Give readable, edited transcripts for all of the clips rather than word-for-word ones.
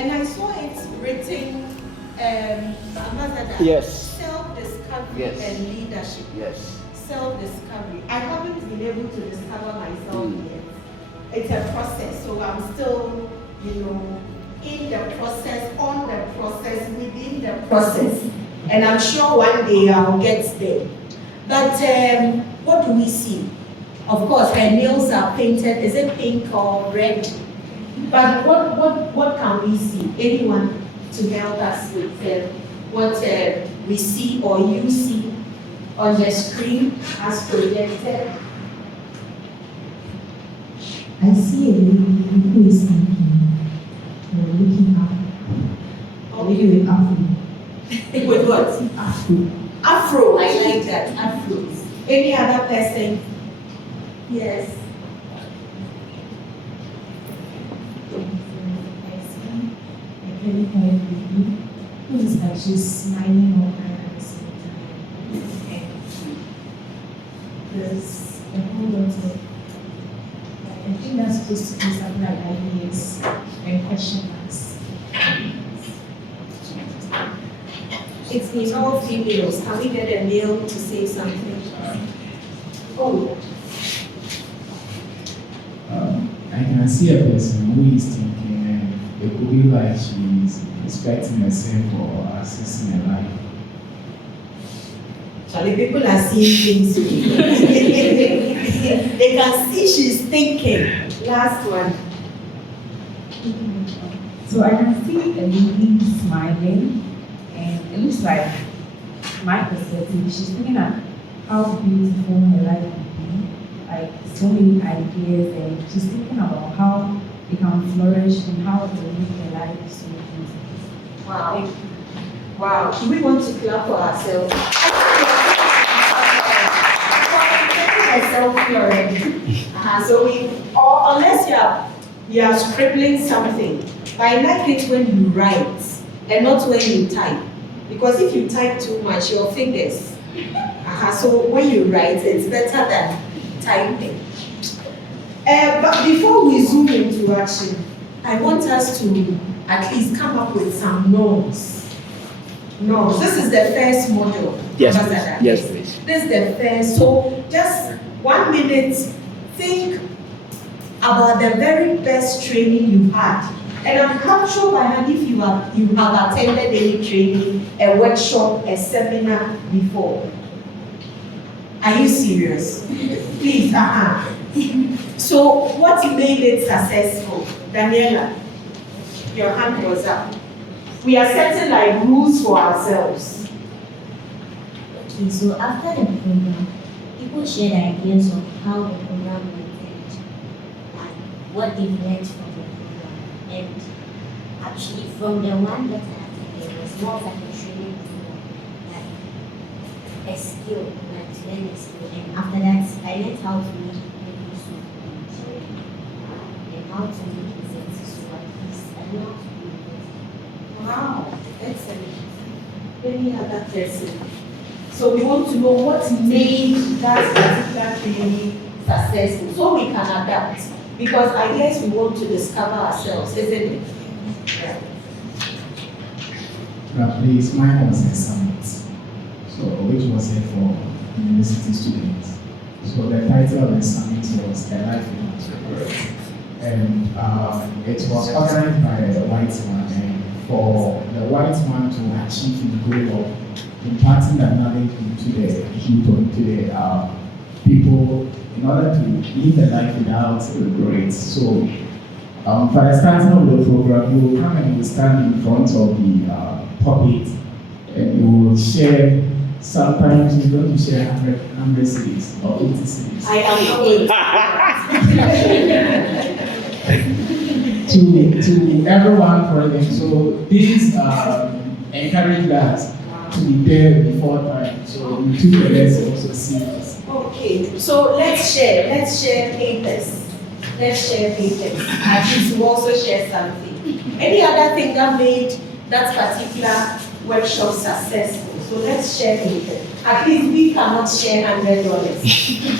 And I saw it written, Ambassador, yes, self-discovery and leadership. yes. Self-discovery. I haven't been able to discover myself yet. It's a process, so I'm still, in the process, on the process, within the process. And I'm sure one day I'll get there. But what do we see? Of course, her nails are painted. Is it pink or red? But what can we see? Anyone to help us with what we see or you see on the screen as projected? I see a lady who is looking up. A lady with afro. With what? Afro. Afro, I like that. Afro. Any other person? Yes. A very quiet lady who is like she's smiling or crying at the same time. There's a whole lot of, I think that's supposed to be something like ideas and question marks. It's in all females. Can we get a male to say something? Oh. I can see a person who is thinking, and it could be like she's expecting herself or assessing her life. Charlie, people are seeing things. They can see she's thinking. Last one. So I can see a lady smiling, and it looks like, my perspective, she's thinking of how beautiful her life would be, like so many ideas, and she's thinking about how they can flourish and how to make her life so beautiful. Wow. Wow. Do we want to clap for ourselves? Herself already. So or unless you are scribbling something, but I like it when you write and not when you type, because if you type too much, your fingers. So when you write, it's better than typing. But before we zoom into action, I want us to at least come up with some norms. Norms. This is the first module. Yes, please. Yes, please. This is the first. So just 1 minute, think about the very best training you've had. And I'm captured by hand if you have attended any training, a workshop, a seminar before. Are you serious? Please, So what made it successful? Daniela, your hand was up. We are setting like rules for ourselves. Okay, so after the program, people shared ideas of how the program went and what they've learned from the program. And actually, from the one that I attended, it was more like a training tool, like a skill, like to learn a skill. And after that, I learned how to make use of the and how to make presents. So at least I know how to do it. Wow, excellent. Any other person? So we want to know what made that particular training successful, so we can adapt. Because I guess we want to discover ourselves, isn't it? Yeah. Please, mine was a summit, so which was here for university students. So the title of the summit was A Life in Entrepreneurship, and it was organized by the white man, and for the white man to achieve the goal of imparting the knowledge into the people, into the people, in order to live a life without regrets. So, for the starting of the program, you will come and you will stand in front of the puppet, and you will share. Sometimes you're going to share 100 cities or 80 cities. I am to everyone for them. So these encourage us to be there before time. So we took the lesson also serious. Okay, so let's share papers. Let's share papers. At least we also share something. Any other thing that made that particular workshop successful? So let's share papers. At least we cannot share $100. We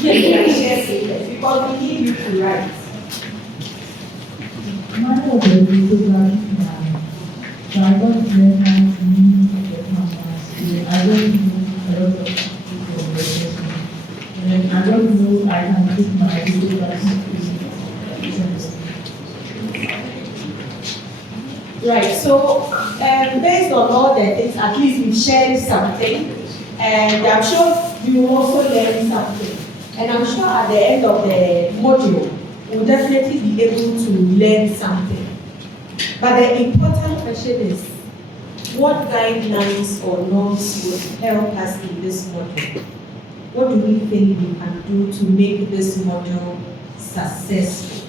can share papers because we need you to write. One of the program Right, so based on all the things, at least we've shared something, and I'm sure you will also learn something. And I'm sure at the end of the module, we'll definitely be able to learn something. But the important question is, what guidelines or norms would help us in this module? What do we think we can do to make this module successful?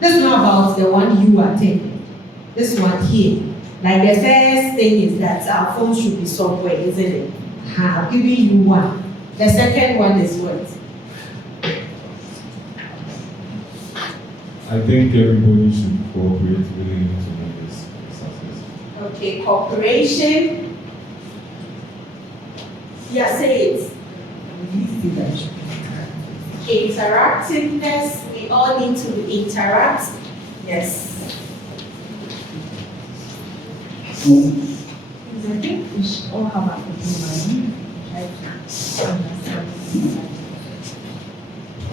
This is not about the one you are taking. This one here. Like the first thing is that our phone should be somewhere, isn't it? I've given you one. The second one is what? I think everybody should cooperate really to make this successful. Okay, cooperation. Yeah, say it. Interactiveness. We all need to interact. Yes. I think we should all have an open mind. Try to understand.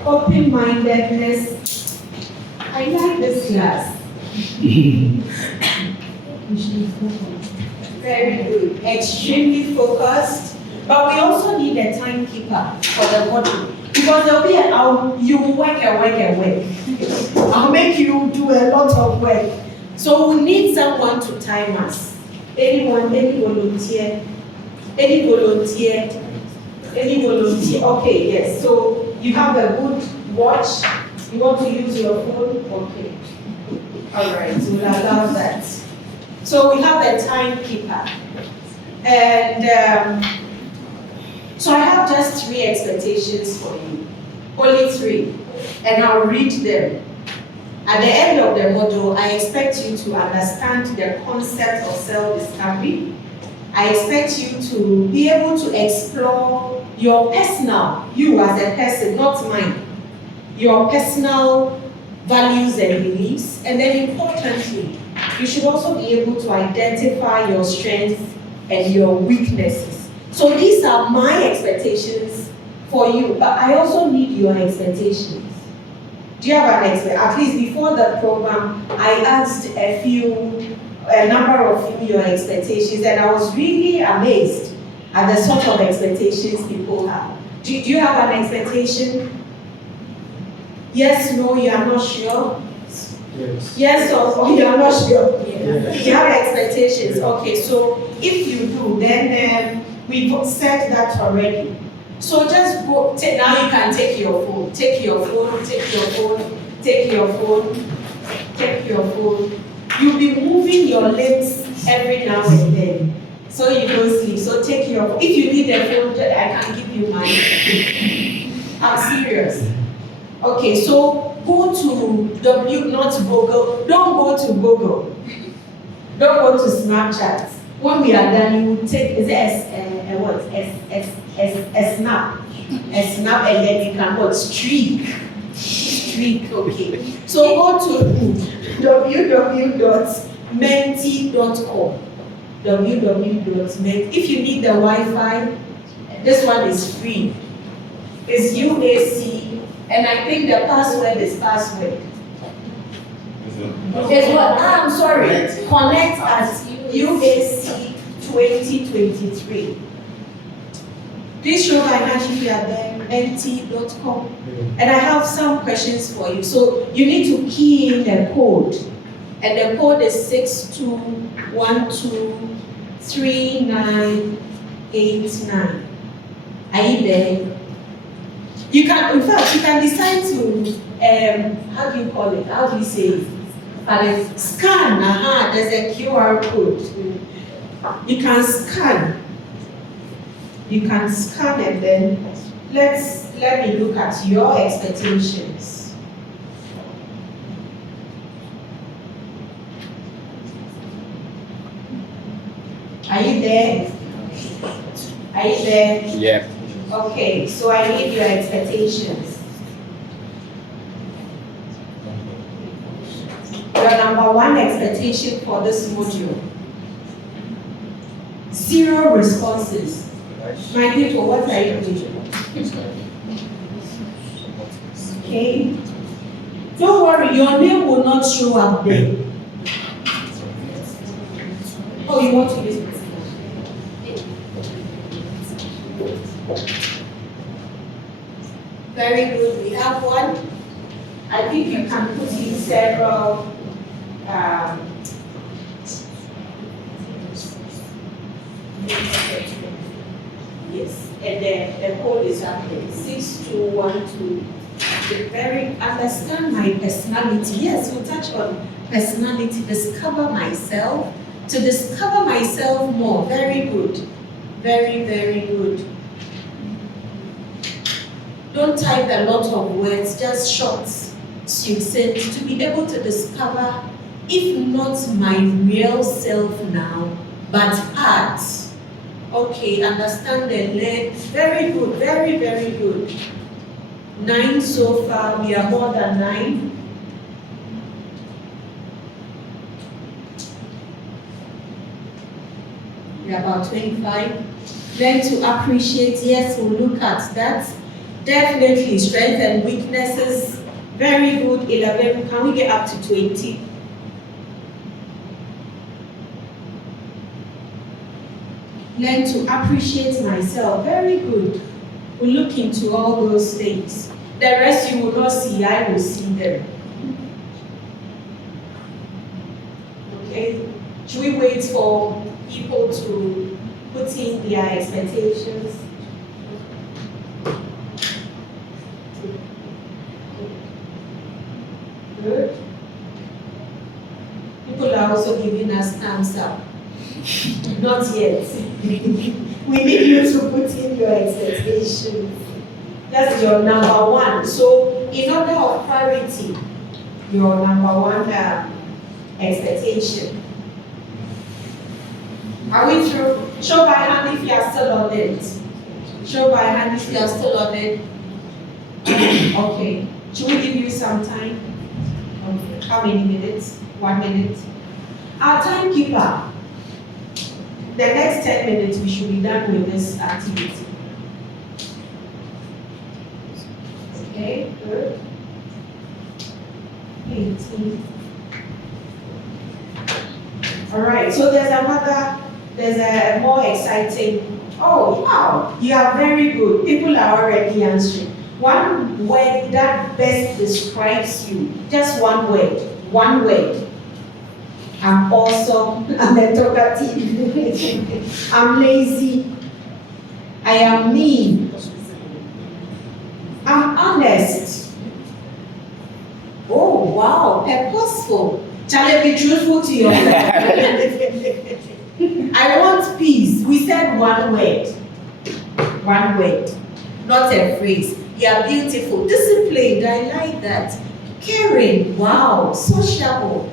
Open-mindedness. I like this class. We should be focused. Very good. Extremely focused. But we also need a timekeeper for the module. Because there'll be you work and work and work. I'll make you do a lot of work. So we need someone to time us. Anyone, any volunteer? Any volunteer? Any volunteer? Okay, yes. So you have a good watch. You want to use your phone? Okay. All right, we'll allow that. So we have a timekeeper. And so I have just 3 expectations for you. Only 3. And I'll read them. At the end of the module, I expect you to understand the concept of self-discovery. I expect you to be able to explore your personal, you as a person, not mine, your personal values and beliefs. And then importantly, you should also be able to identify your strengths and your weaknesses. So these are my expectations for you, but I also need your expectations. Do you have an expectation? At least before the program, I asked a number of you your expectations, and I was really amazed at the sort of expectations people have. Do you have an expectation? Yes, no, you are not sure? Yes. Yes or you are not sure? Yes. You have expectations. Okay, so if you do, then we've said that already. So just go, now you can take your phone. Take your phone, take your phone, take your phone, take your phone. You'll be moving your lips every now and then, so you don't sleep. So take your phone. If you need a phone, I can give you mine. I'm serious. Okay, so go to not Google. Don't go to Google. Don't go to Snapchat. When we are done, you will take, is it a snap? A snap, and then you can what? Streak, okay. So go to www.menti.com. www.menti. If you need the Wi-Fi, this one is free. It's UAC, and I think the password is password. It's what? I'm sorry. Connect as UAC 2023. Please show my hand if you are there, menti.com. And I have some questions for you. So you need to key in the code. And the code is 62123989. Are you there? You can, in fact, you can decide to, how do you call it? How do you say it? Scan, there's a QR code. You can scan. You can scan, and then let me look at your expectations. Are you there? Are you there? Yeah. Okay, so I need your expectations. Your number 1 expectation for this module. 0 responses. My people, what are you doing? Okay. Don't worry, your name will not show up there. Oh, you want to use it? Very good. We have one. I think you can put in several. Yes, and the code is up there. 6212. Very understand my personality. Yes, we'll touch on personality. Discover myself. To discover myself more. Very good. Very, very good. Don't type a lot of words, just short, succinct, to be able to discover, if not my real self now, but art. Okay, understand and learn. Very good, very, very good. 9 so far, we are more than 9. We are about 25. Learn to appreciate, yes, we'll look at that. Definitely strengths and weaknesses. Very good. 11. Can we get up to 20? Learn to appreciate myself. Very good. We'll look into all those things. The rest you will not see, I will see them. Okay. Should we wait for people to put in their expectations? Good. People are also giving us thumbs up. Not yet. We need you to put in your expectations. That's your number one. So, in order of priority, your number one expectation. Are we through? Show by hand if you are still on it. Show by hand if you are still on it. Okay. Should we give you some time? Okay. How many minutes? 1 minute. Our timekeeper. The next 10 minutes we should be done with this activity. Okay, good. 18. All right, so there's a more exciting, oh wow, you are very good. People are already answering. One word that best describes you, just one word, one word. I'm awesome, I'm a talkative, I'm lazy, I am mean, I'm honest. Oh wow, purposeful. Shall I be truthful to yourself? I want peace. We said one word. One word, not a phrase. You are beautiful, disciplined, I like that. Caring, wow, sociable,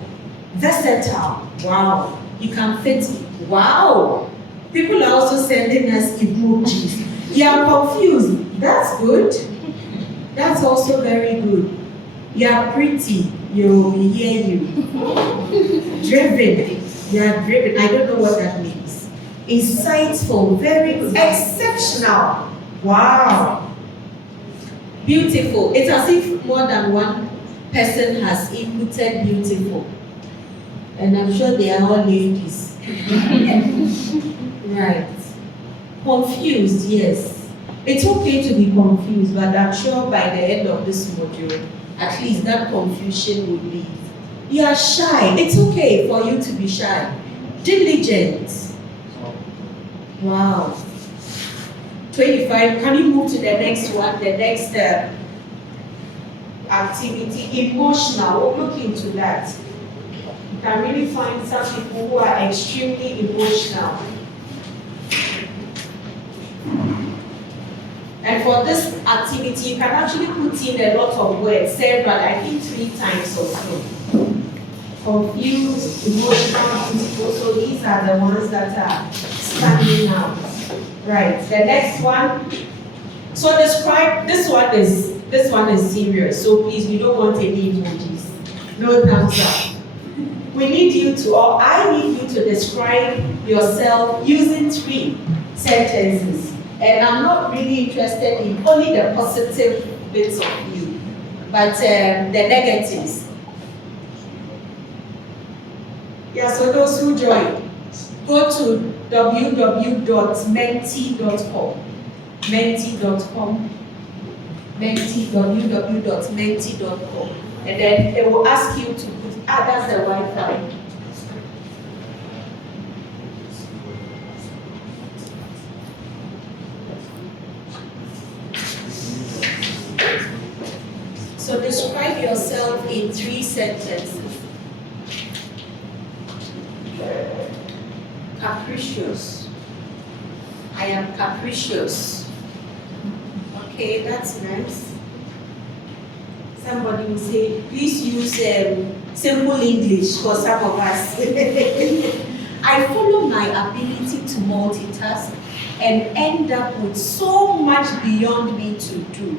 versatile, wow. You can fit, wow. People are also sending us emojis. You are confused, that's good. That's also very good. You are pretty, we hear you. Driven, you are driven. I don't know what that means. Insightful, very good. Exceptional, wow. Beautiful. It's as if more than one person has inputted beautiful. And I'm sure they are all ladies. Right. Confused, yes. It's okay to be confused, but I'm sure by the end of this module, at least that confusion will leave. You are shy. It's okay for you to be shy. Diligent. Wow. 25. Can you move to the next one? The next activity, emotional. We'll look into that. You can really find some people who are extremely emotional. And for this activity, you can actually put in a lot of words, several, I think 3 times or so. Confused, emotional, beautiful. So these are the ones that are standing out. Right. The next one. So describe. This one is serious. So please, we don't want any emojis. No thumbs up. We need you to, or I need you to describe yourself using 3 sentences. And I'm not really interested in only the positive bits of you, but the negatives. Yeah, so those who join, go to www.menti.com. Menti.com. www.menti.com. And then it will ask you to put, that's the Wi-Fi. So describe yourself in 3 sentences. Capricious. I am capricious. Okay, that's nice. Somebody will say, please use simple English for some of us. I follow my ability to multitask and end up with so much beyond me to do.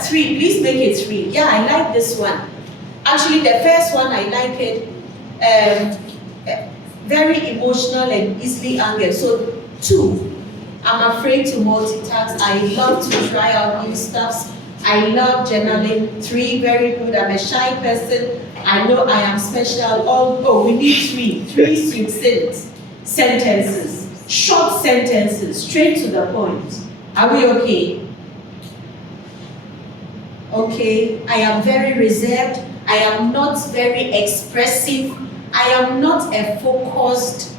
3, please make it 3. Yeah, I like this one. Actually, the first one I like it. Very emotional and easily angered. So 2, I'm afraid to multitask. I love to try out new stuff. I love journaling. 3, very good. I'm a shy person. I know I am special. Oh, we need 3 succinct sentences, short sentences, straight to the point. Are we okay? Okay, I am very reserved. I am not very expressive. I am not a focused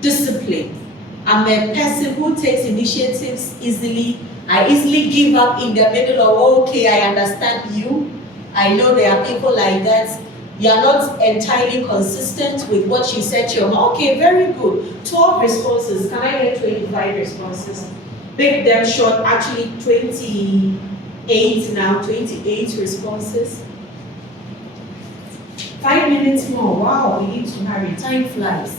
discipline. I'm a person who takes initiatives easily. I easily give up in the middle of, okay, I understand you. I know there are people like that. You are not entirely consistent with what you set your mind. Okay, very good. 12 responses. Can I get 25 responses? Make them short, actually 28 now, 28 responses. 5 minutes more. Wow, we need to hurry. Time flies.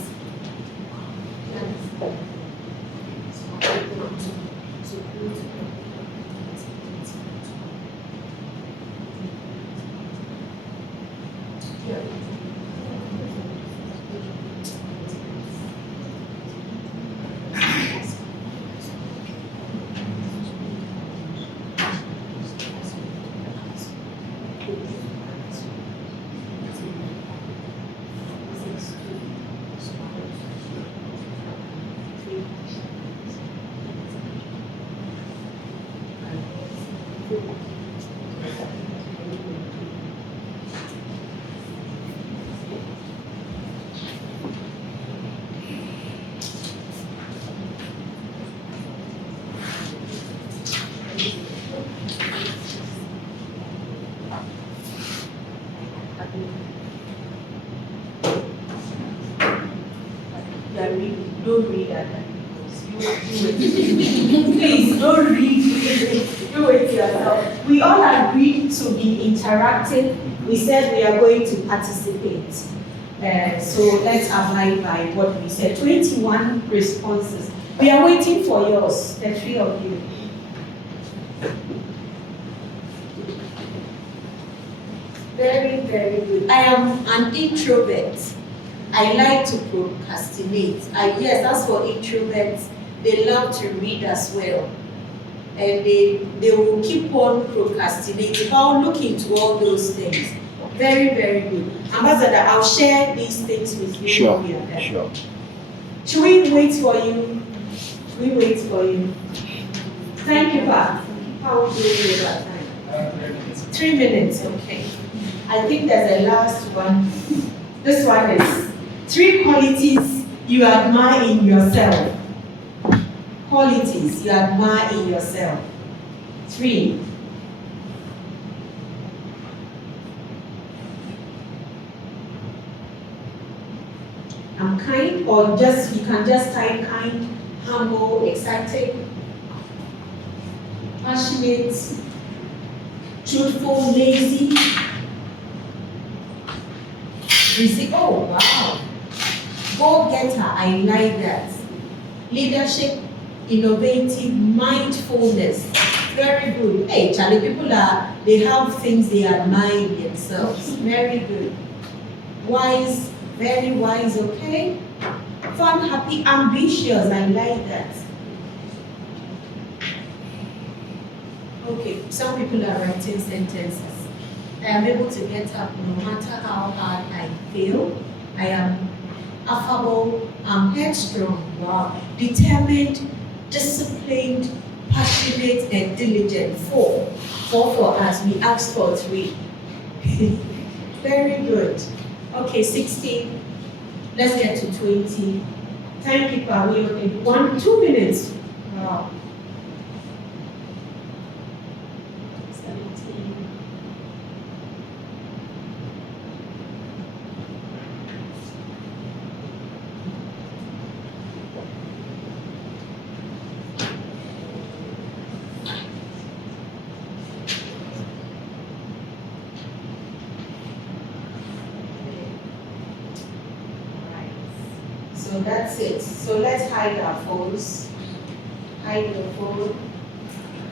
Don't read at that. Please don't read. Do it yourself. We all agreed to be interactive. We said we are going to participate. So let's abide by what we said. 21 responses. We are waiting for yours, the 3 of you. Very, very good. I am an introvert. I like to procrastinate. Yes, that's for introverts. They love to read as well. And they will keep on procrastinating. I'll look into all those things. Very, very good. Ambassador, I'll share these things with you. Sure, when we are done. sure. Should we wait for you? Should we wait for you? Thank you, Pa. How will you do that time? 3 minutes, okay. I think there's a last one. This one is 3 qualities you admire in yourself. Qualities you admire in yourself. 3. I'm kind, or you can just type kind, humble, excited, passionate, truthful, lazy. Oh, wow. Go-getter, I like that. Leadership, innovative, mindfulness. Very good. Hey, Charlie, they have things they admire in themselves. Very good. Wise, very wise, okay? Fun, happy, ambitious, I like that. Okay, some people are writing sentences. I am able to get up no matter how hard I feel. I am affable, headstrong, wow, determined, disciplined, passionate, and diligent. 4 for us. We asked for 3. Very good. Okay, 16. Let's get to 20. Timekeeper, are we okay? 2 minutes. Wow. 17. So that's it. So let's hide our phones. Hide your phone.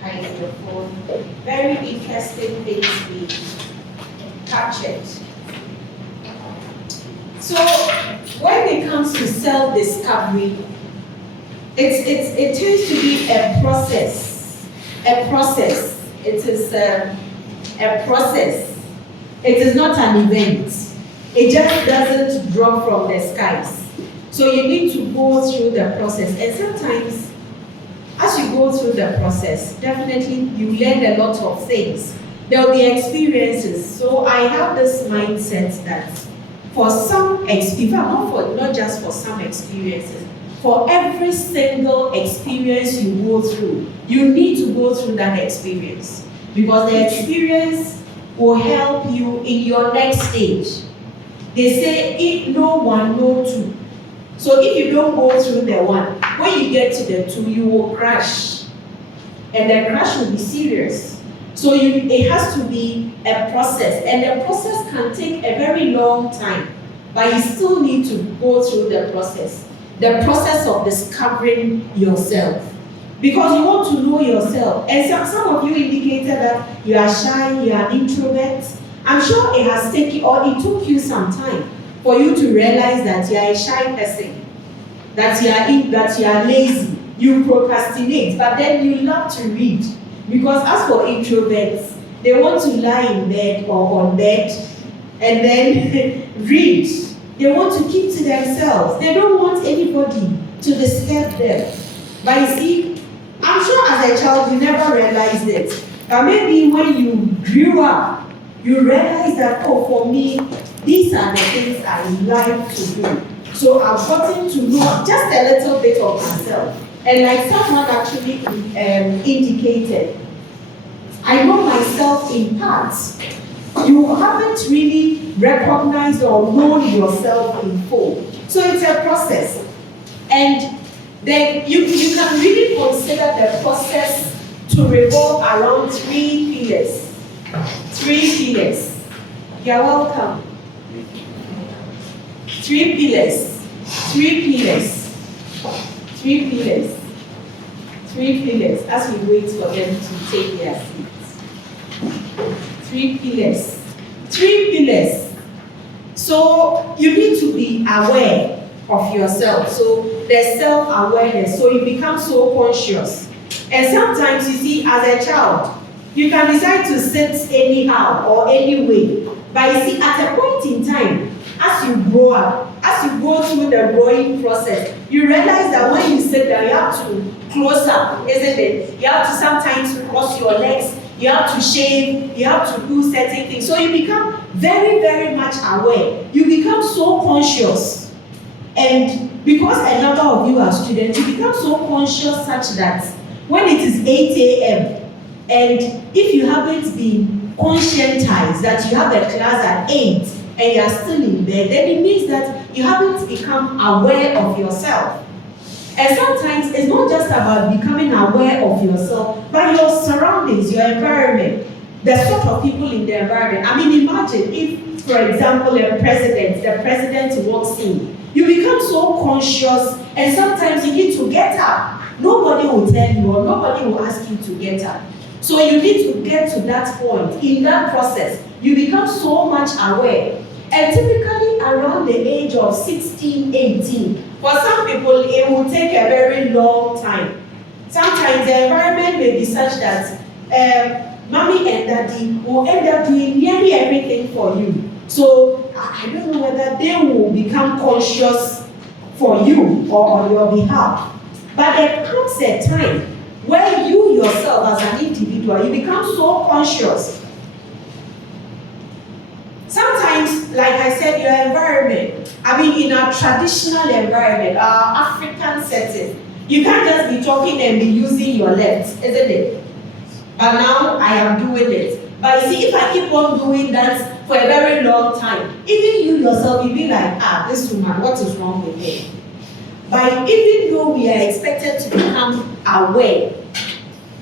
Hide your phone. Very interesting things we captured. So when it comes to self-discovery, it tends to be a process. A process. It is a process. It is not an event. It just doesn't drop from the skies. So you need to go through the process, and sometimes as you go through the process, definitely you learn a lot of things. There will be experiences. So I have this mindset that for some experience, not just for some experiences, for every single experience you go through, you need to go through that experience, because the experience will help you in your next stage. They say, if no one, no two. So if you don't go through the 1, when you get to the 2, you will crash. And the crash will be serious. So it has to be a process. And the process can take a very long time. But you still need to go through the process. The process of discovering yourself. Because you want to know yourself. And some of you indicated that you are shy, you are an introvert. I'm sure it has taken, or it took you some time for you to realize that you are a shy person, that you are lazy, you procrastinate, but then you love to read. Because as for introverts, they want to lie in bed or on bed and then read. They want to keep to themselves. They don't want anybody to disturb them. But you see, I'm sure as a child you never realized it. But maybe when you grew up, you realize that, oh, for me, these are the things I like to do. So I've gotten to know just a little bit of myself. And like someone actually indicated, I know myself in parts. You haven't really recognized or known yourself in full. So it's a process. And then you can really consider the process to revolve around 3 pillars. 3 pillars. You're welcome. 3 pillars. 3 pillars. 3 pillars. 3 pillars. As we wait for them to take their seats. 3 pillars. 3 pillars. So you need to be aware of yourself. So there's self-awareness. So you become so conscious. And sometimes you see, as a child, you can decide to sit anyhow or any way. But you see, at a point in time, as you grow up, as you go through the growing process, you realize that when you sit there, you have to close up, isn't it? You have to sometimes cross your legs, you have to shave, you have to do certain things. So you become very, very much aware. You become so conscious. And because a number of you are students, you become so conscious such that when it is 8 a.m., and if you haven't been conscientized that you have a class at 8 and you are still in bed, then it means that you haven't become aware of yourself. And sometimes it's not just about becoming aware of yourself, but your surroundings, your environment, the sort of people in the environment. I mean, imagine if, for example, the president walks in. You become so conscious, and sometimes you need to get up. Nobody will tell you, or nobody will ask you to get up. So you need to get to that point. In that process, you become so much aware. And typically around the age of 16, 18, for some people, it will take a very long time. Sometimes the environment may be such that mommy and daddy will end up doing nearly everything for you. So I don't know whether they will become conscious for you or on your behalf. But there comes a time where you yourself as an individual, you become so conscious. Sometimes, like I said, your environment, in our traditional environment, our African setting, you can't just be talking and be using your left, isn't it? But now I am doing it. But you see, if I keep on doing that for a very long time, even you yourself, you'll be like, this woman, what is wrong with her? But even though we are expected to become aware,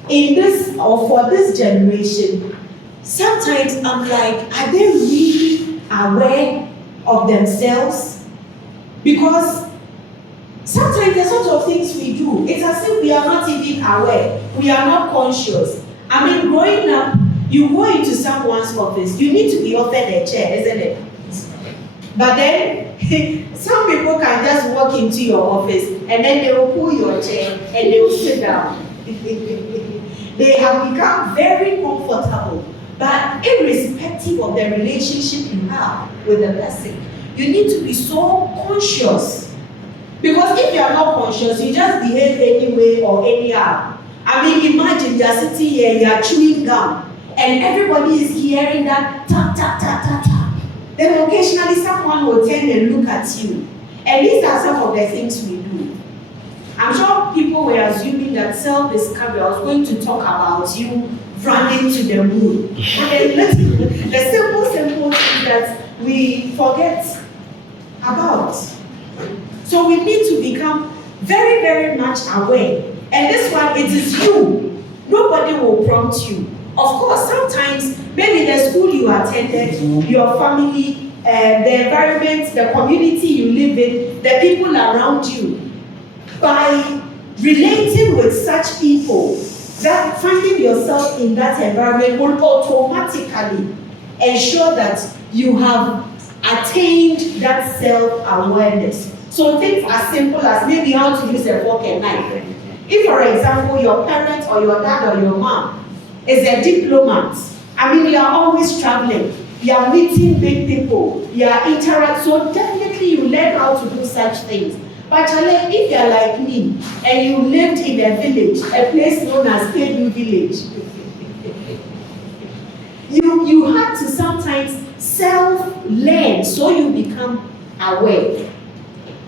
in this or for this generation, sometimes I'm like, are they really aware of themselves? Because sometimes there's sort of things we do, it's as if we are not even aware, we are not conscious. Growing up, you go into someone's office, you need to be offered a chair, isn't it? But then, some people can just walk into your office and then they will pull your chair and they will sit down. They have become very comfortable. But irrespective of the relationship you have with the person, you need to be so conscious. Because if you are not conscious, you just behave anyway or anyhow. Imagine you are sitting here, you are chewing gum, and everybody is hearing that tap, tap, tap, tap, tap. Then occasionally someone will turn and look at you. And these are some of the things we do. I'm sure people were assuming that self-discovery, I was going to talk about you running to the moon. But the simple thing that we forget about. So we need to become very, very much aware. And this one, it is you. Nobody will prompt you. Of course, sometimes, maybe the school you attended, your family, the environment, the community you live in, the people around you, by relating with such people, that finding yourself in that environment will automatically ensure that you have attained that self-awareness. So things as simple as maybe how to use a fork and knife. If, for example, your parent or your dad or your mom is a diplomat, you are always traveling, you are meeting big people, you are interacting, so definitely you learn how to do such things. But if you are like me and you lived in a village, a place known as Kedu village, you have to sometimes self-learn so you become aware.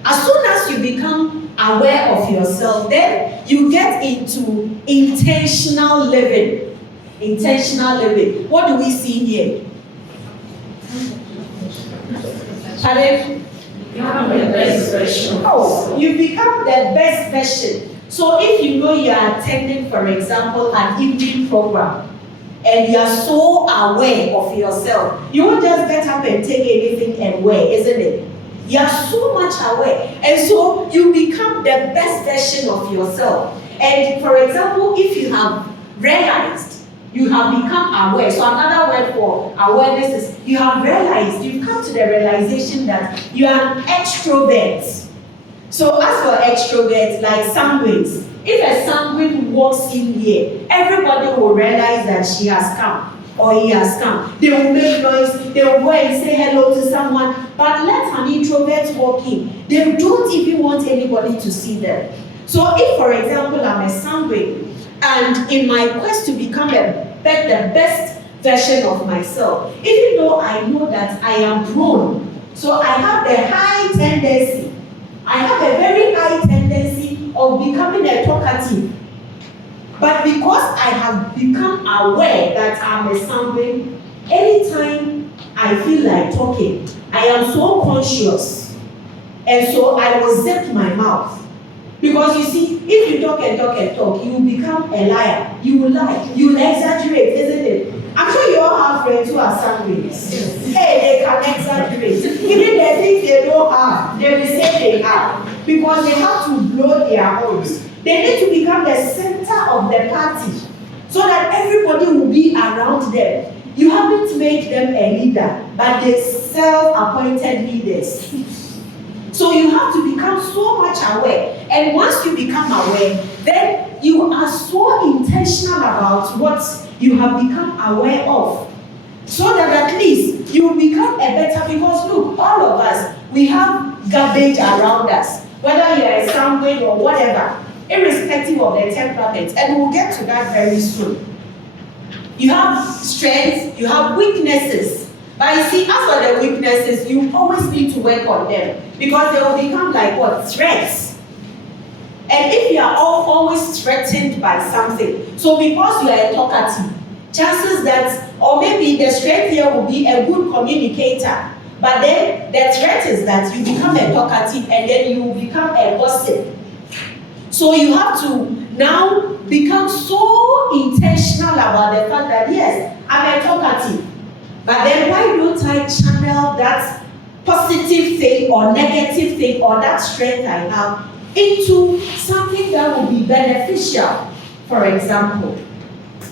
As soon as you become aware of yourself, then you get into intentional living. Intentional living. What do we see here? Pardon? You become the best version. Oh, you become the best version. So if you know you are attending, for example, an evening program, and you are so aware of yourself, you won't just get up and take anything and wear, isn't it? You are so much aware. And so you become the best version of yourself. And for example, if you have realized, you have become aware. So another word for awareness is you have realized, you've come to the realization that you are an extrovert. So as for extroverts, like sanguines, if a sanguine walks in here, everybody will realize that she has come or he has come. They will make noise, they will go and say hello to someone. But let an introvert walk in, they don't even want anybody to see them. So if, for example, I'm a sanguine, and in my quest to become the best version of myself, even though I know that I am grown, so I have a high tendency, I have a very high tendency of becoming a talkative. But because I have become aware that I'm a sanguine, anytime I feel like talking, I am so conscious. And so I will zip my mouth. Because you see, if you talk and talk and talk, you will become a liar. You will lie. You will exaggerate, isn't it? I'm sure you all have friends who are sanguines. Hey, they can exaggerate. Even the things they don't have, they will say they have. Because they have to blow their horns. They need to become the center of the party so that everybody will be around them. You haven't made them a leader, but they're self-appointed leaders. So you have to become so much aware. And once you become aware, then you are so intentional about what you have become aware of. So that at least you become a better, because look, all of us, we have garbage around us. whether you are a sanguine or whatever, irrespective of their temperament, and we'll get to that very soon. You have strengths, you have weaknesses. But you see, as for the weaknesses, you always need to work on them because they will become like what? Threats. And if you are always threatened by something, so because you are a talkative, chances that, or maybe the strength here will be a good communicator, but then the threat is that you become a talkative and then you become a gossip. So you have to now become so intentional about the fact that yes, I'm a talkative, but then why don't I channel that positive thing or negative thing or that strength I have into something that will be beneficial? For example,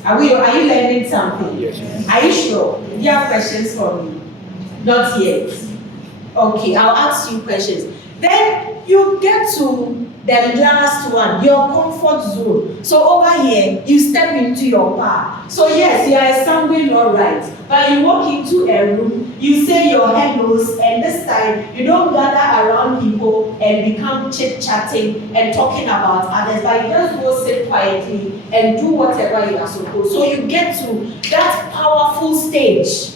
are you learning something? Yes. Are you sure? Do you have questions for me? Not yet. Okay, I'll ask you questions. Then you get to the last one, your comfort zone. So over here, you step into your power. So yes, you are a sanguine, all right. But you walk into a room, you say your hellos, and this time you don't gather around people and become chit-chatting and talking about others, but you just go sit quietly and do whatever you are supposed. So you get to that powerful stage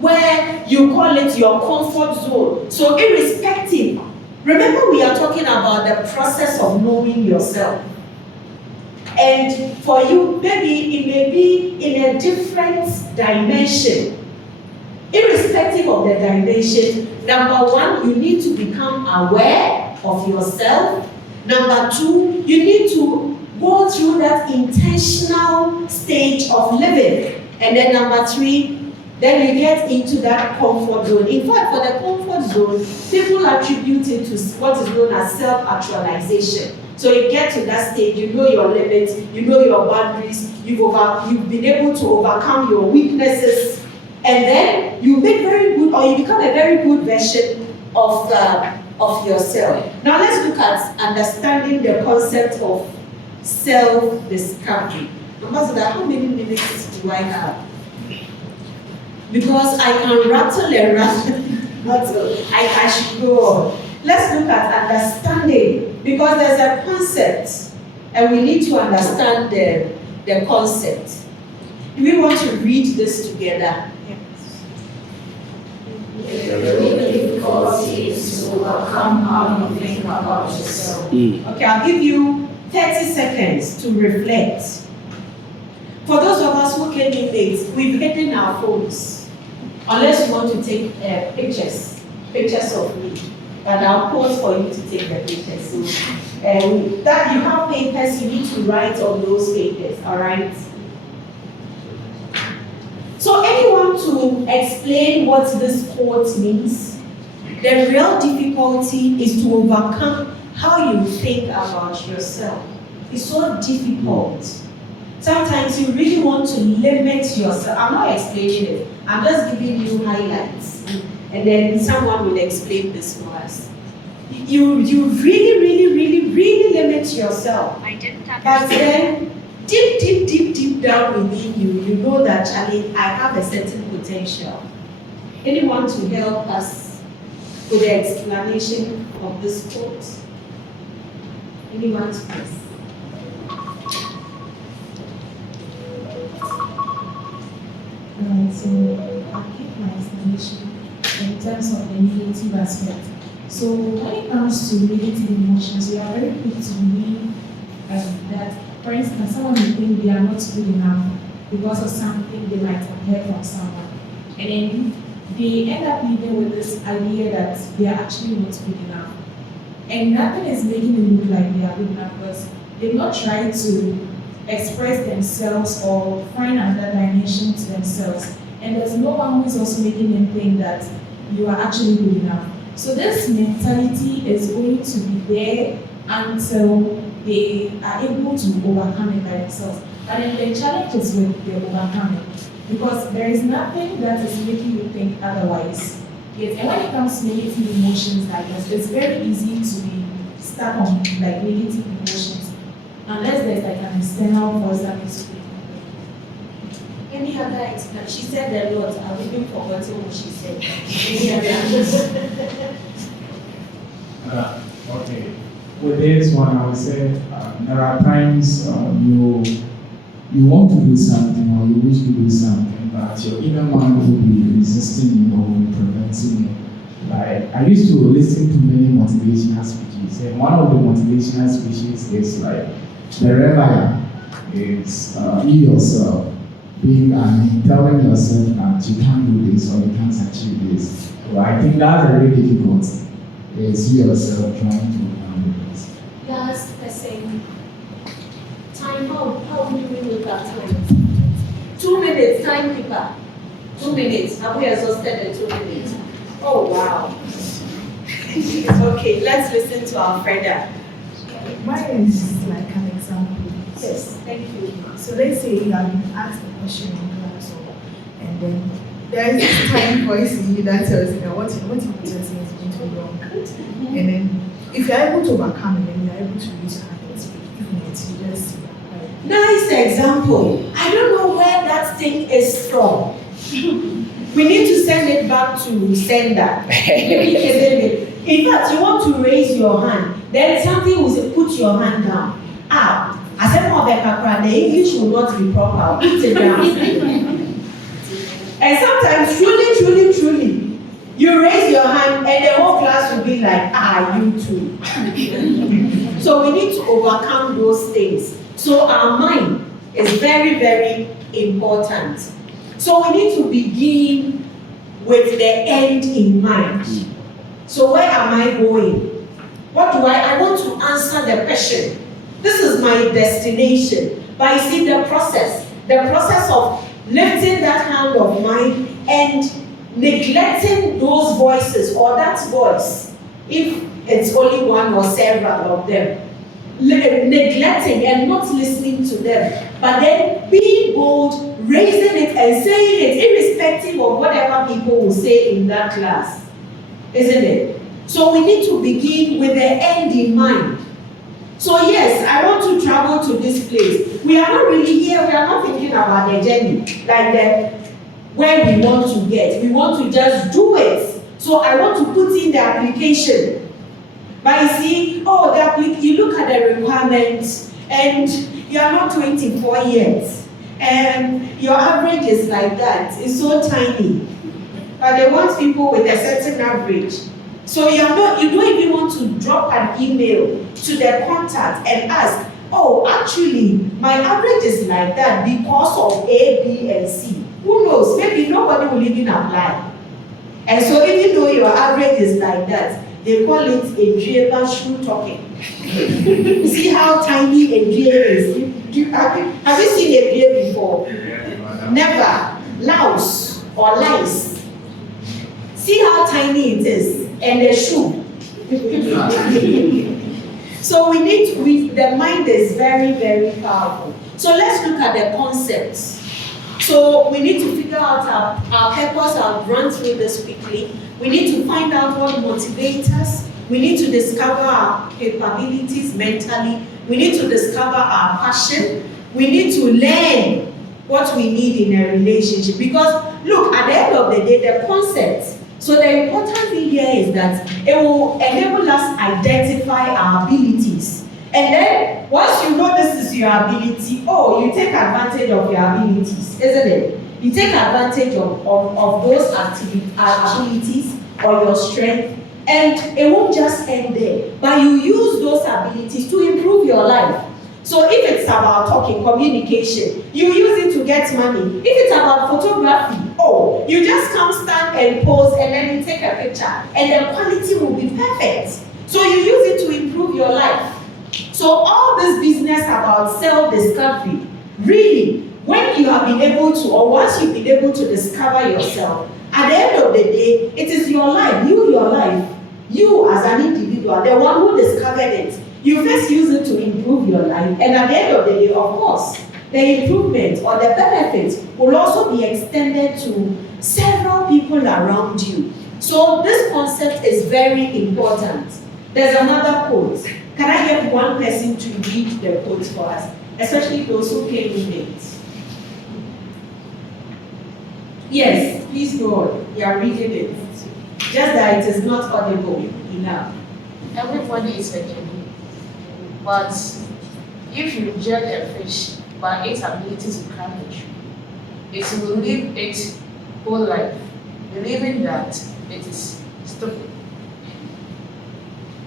where you call it your comfort zone. So irrespective, remember we are talking about the process of knowing yourself. And for you, maybe it may be in a different dimension. Irrespective of the dimension, number one, you need to become aware of yourself. Number two, you need to go through that intentional stage of living. And then number three, then you get into that comfort zone. In fact, for the comfort zone, people attribute it to what is known as self-actualization. So you get to that stage, you know your limits, you know your boundaries, you've been able to overcome your weaknesses, and then you make very good, or you become a very good version of yourself. Now let's look at understanding the concept of self-discovery. Ambassador, how many minutes do I have? Because I can rattle and rattle, I should go on. Let's look at understanding, because there's a concept and we need to understand the concept. Do we want to read this together? Difficulties to overcome how you think about yourself. Okay, I'll give you 30 seconds to reflect. For those of us who came in late, we've hidden our phones. Unless you want to take pictures of me. But I'll pause for you to take the pictures. So, that you have papers, you need to write on those papers, all right? So anyone to explain what this quote means? The real difficulty is to overcome how you think about yourself. It's so difficult. Sometimes you really want to limit yourself. I'm not explaining it. I'm just giving you highlights. And then someone will explain this for us. You really limit yourself. I didn't But then, deep down within you, you know that, Charlie, I have a certain potential. Anyone to help us with the explanation of this quote? Anyone to please? So I'll keep my explanation in terms of the negative aspect. So when it comes to negative emotions, we are very quick to believe that, for instance, someone may think they are not good enough because of something they might have heard from someone. And then they end up living with this idea that they are actually not good enough. And nothing is making them look like they are good enough because they've not tried to express themselves or find another dimension to themselves. And there's no one who is also making them think that you are actually good enough. So this mentality is going to be there until they are able to overcome it by themselves. But then the challenge is with the overcoming, because there is nothing that is making you think otherwise. Yes, and when it comes to negative emotions like this, it's very easy to be stuck on like negative emotions, unless there's like an external force that makes you think. Any other explanation? She said a lot. I've even forgotten what she said. Any other? Okay. With this one, I would say there are times you want to do something or you wish to do something, but your inner man will be resisting you or will be preventing you. Like, I used to listen to many motivational speeches, and one of the motivational speeches is like, the rebel is you yourself telling yourself that you can't do this or you can't achieve this. So I think that's very difficult. It's you yourself trying to do this. Last person. Time, how do we look at time? 2 minutes, timekeeper. 2 minutes. Have we exhausted the 2 minutes? Oh, wow. Okay, let's listen to our friend. Mine is like an example. Yes, thank you. So let's say you have been asked a question in class, and then there is this tiny voice in you that tells you that what you just say is going to be wrong. And then if you're able to overcome it, then you're able to use your hand and speak. If not, you just sit quiet. Nice example. I don't know where that thing is from. We need to send it back to sender. In fact, you want to raise your hand, then something will say, put your hand down. I said, the English will not be proper. Put it down. And sometimes, truly, you raise your hand and the whole class will be like, you too. So we need to overcome those things. So our mind is very, very important. So we need to begin with the end in mind. So where am I going? What do I want to answer the question. This is my destination. But you see the process of lifting that hand of mine and neglecting those voices or that voice, if it's only one or several of them, neglecting and not listening to them, but then being bold, raising it and saying it irrespective of whatever people will say in that class, isn't it? So we need to begin with the end in mind. So yes, I want to travel to this place. We are not really here, we are not thinking about the journey, like where we want to get. We want to just do it. So I want to put in the application. But you see, you look at the requirements and you are not 24 yet. And your average is like that. It's so tiny. But they want people with a certain average. So you don't even want to drop an email to the contact and ask, actually, my average is like that because of A, B, and C. Who knows? Maybe nobody will even apply. And so even though your average is like that, they call it a Java shoe talking. See how tiny a J is? Have you seen a J before? Never. Louse or lice. See how tiny it is. And a shoe. So the mind is very, very powerful. So let's look at the concepts. So we need to figure out our purpose. I'll run through this quickly. We need to find out what motivates us. We need to discover our capabilities mentally. We need to discover our passion. We need to learn what we need in a relationship. Because look, at the end of the day, the concepts. So the important thing here is that it will enable us identify our abilities. And then, once you know this is your ability, you take advantage of your abilities, isn't it? You take advantage of those abilities or your strength, and it won't just end there, but you use those abilities to improve your life. So if it's about talking, communication, you use it to get money. If it's about photography, you just come stand and pose and then you take a picture and the quality will be perfect. So you use it to improve your life. So all this business about self-discovery, really, when you have been able to, or once you've been able to discover yourself, at the end of the day, it is your life, you as an individual, the one who discovered it. You first use it to improve your life, and at the end of the day, of course, the improvement or the benefits will also be extended to several people around you. So this concept is very important. There's another quote. Can I get one person to read the quote for us, especially those who came in late? Yes, please go on. You are reading it. Just that it is not audible enough. everybody is a genie. But if you judge a fish by its ability to climb a tree, it will live its whole life believing that it is stupid.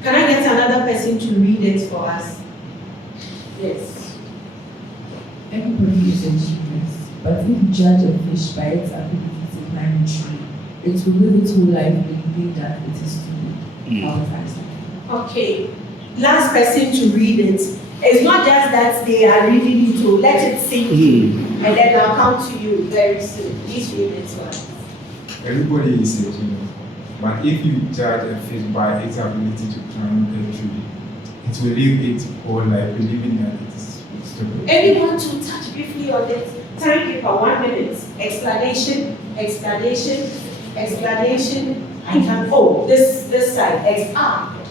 Can I get another person to read it for us? Yes. Everybody is a genius, but if you judge a fish by its ability to climb a tree, it will live its whole life believing that it is stupid. How is that? Okay. Last person to read it. It's not just that they are reading it, to let it sink in, and then I'll come to you very soon. Please read it to us. Everybody is a genius, but if you judge a fish by its ability to climb a tree, it will live its whole life believing that it is stupid. Anyone to touch briefly on it? Timekeeper, 1 minute. Explanation, explanation, explanation. I can, this side.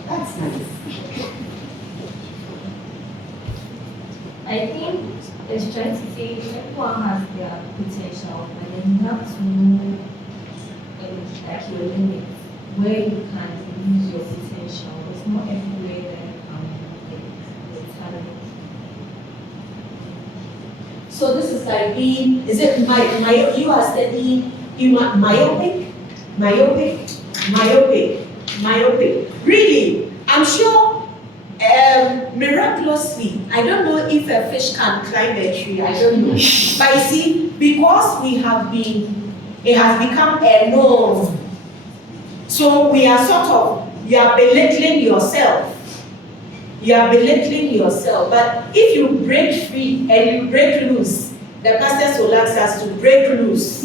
That's nice. I think it's trying to say everyone has their potential, but then you have to know like your limits, where you can use your potential. It's not everywhere that you can get the talent. So this is like being, is it you are studying myopic? Really, I'm sure miraculously, I don't know if a fish can climb a tree, I don't know. But you see, because it has become a norm. So we are you are belittling yourself. But if you break free and you break loose, the pastor will ask us to break loose.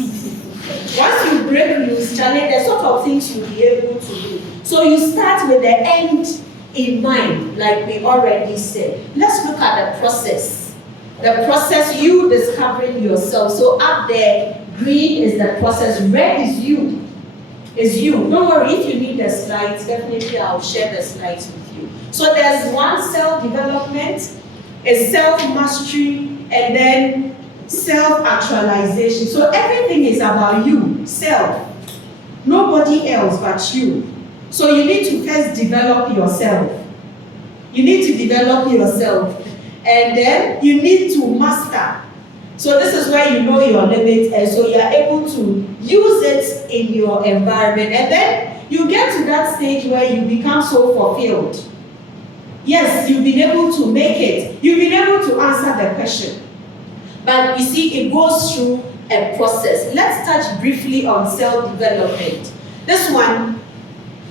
Once you break loose, Charlie, the sort of things you'll be able to do. So you start with the end in mind, like we already said. Let's look at the process. The process, you discovering yourself. So up there, green is the process, red is you. Don't worry, if you need the slides, definitely I'll share the slides with you. So there's one, self-development, a self-mastery, and then self-actualization. So everything is about you, self. Nobody else but you. So you need to first develop yourself. And then you need to master. So this is where you know your limits, and so you are able to use it in your environment. And then you get to that stage where you become so fulfilled. Yes, you've been able to make it. You've been able to answer the question. But you see, it goes through a process. Let's touch briefly on self-development. This one,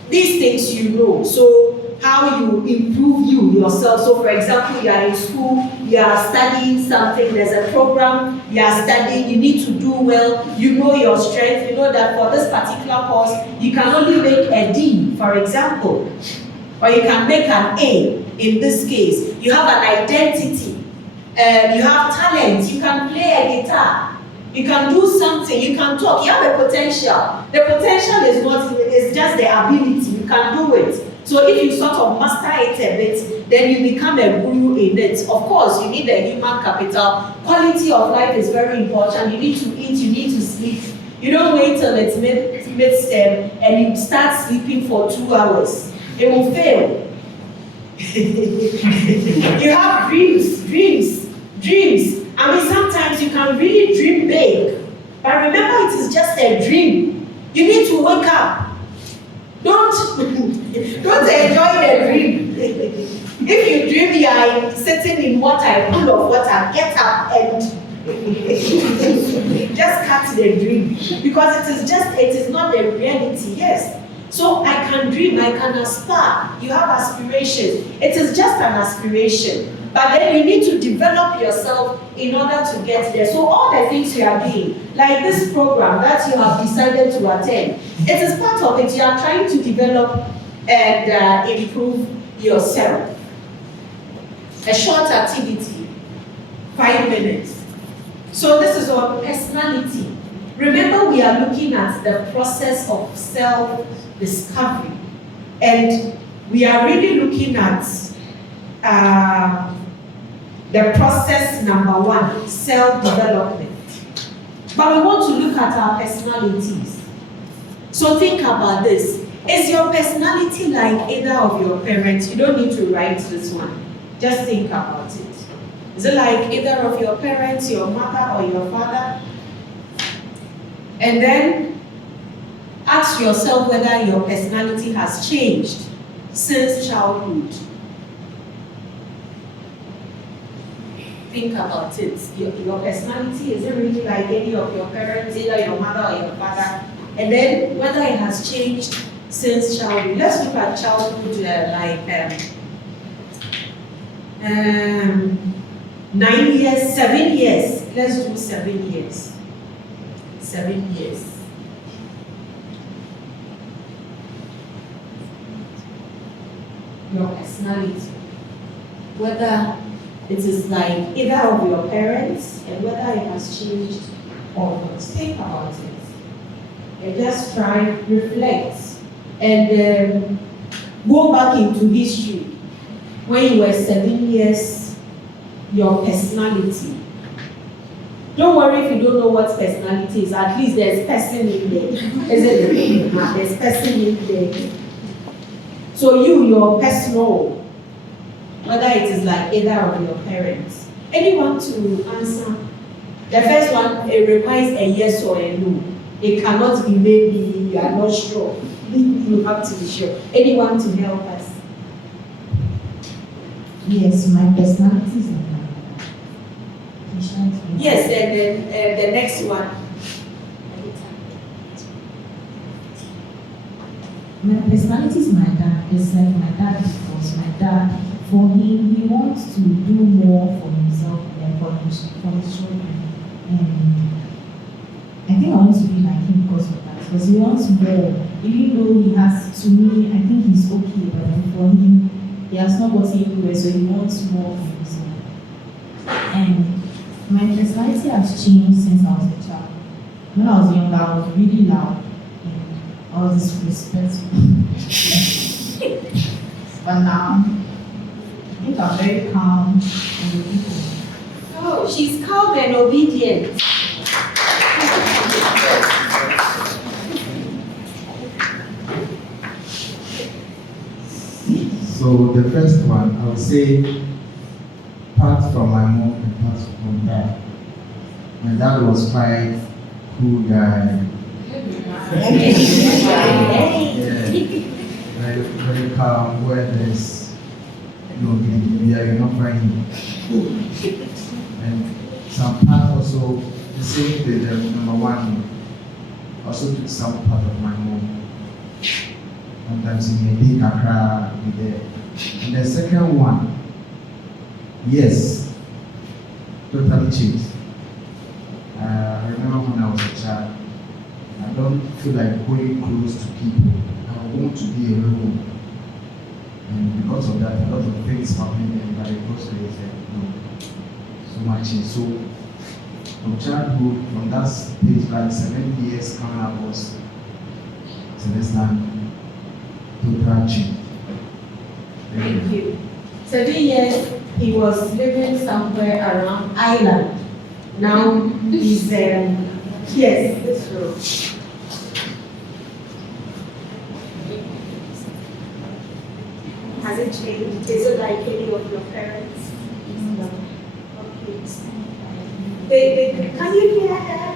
these things you know. So how you improve yourself. So for example, you are in school, you are studying something, there's a program, you are studying, you need to do well, you know your strength, you know that for this particular course, you can only make a D, for example, or you can make an A, in this case. You have an identity, you have talent, you can play a guitar, you can do something, you can talk, you have a potential. The potential is just the ability, you can do it. So if you sort of master it a bit, then you become a guru in it. Of course, you need the human capital. Quality of life is very important. You need to eat, you need to sleep. You don't wait till it's mid-stem and you start sleeping for 2 hours. It will fail. You have dreams. I mean, sometimes you can really dream big. But remember, it is just a dream. You need to wake up. Don't enjoy the dream. If you dream you are sitting in water, full of water, get up and just cut the dream. Because it is not the reality, yes. So I can dream, I can aspire. You have aspirations. It is just an aspiration. But then you need to develop yourself in order to get there. So all the things you are doing, like this program that you have decided to attend, it is part of it. You are trying to develop and improve yourself. A short activity, 5 minutes. So this is our personality. Remember, we are looking at the process of self-discovery. And we are really looking at the process number 1, self-development. But we want to look at our personalities. So think about this. Is your personality like either of your parents? You don't need to write this one. Just think about it. Is it like either of your parents, your mother or your father? And then ask yourself whether your personality has changed since childhood. Think about it. Your personality, is it really like any of your parents, either your mother or your father? And then whether it has changed since childhood. Let's look at childhood 9 years, 7 years. Let's do 7 years. 7 years. Your personality. Whether it is like either of your parents and whether it has changed or not. Think about it. And just try, reflect, and go back into history. When you were 7 years, your personality. Don't worry if you don't know what personality is. At least there's person in there. Isn't it? There's person in there. So your personal, whether it is like either of your parents. Anyone to answer? The first one, it requires a yes or a no. It cannot be maybe, you are not sure. You have to be sure. Anyone to help us? Yes, my personality is like Yes, and then the next one. My personality is my dad. It's like my dad because my dad, for him, he wants to do more for himself and for his children. And I think I want to be like him because of that. Because he wants more. Even though he has, to me, I think he's okay, but then for him, he has not gotten anywhere, so he wants more for himself. And my personality has changed since I was a child. When I was younger, I was really loud and I was disrespectful. But now, I think I'm very calm and obedient. Oh, she's calm and obedient. So the first one, I would say, part from my mom and part from dad. My dad was quite cool guy. Very, very calm, where there's you're not crying. And some part also, the same with the number one, also took some part of my mom. Sometimes he may be Accra, be there. And the second one, yes, totally changed. I remember when I was a child, I don't feel like going close to people. I want to be alone. And because of that, a lot of things happened and by the process, no, so much. So from childhood, from that stage, like 7 years coming up was to this time, total change. Thank you. 7 years, he was living somewhere around Ireland. Now he's yes, it's true. Has it changed? Is it like any of your parents? No. Okay. Can you hear her?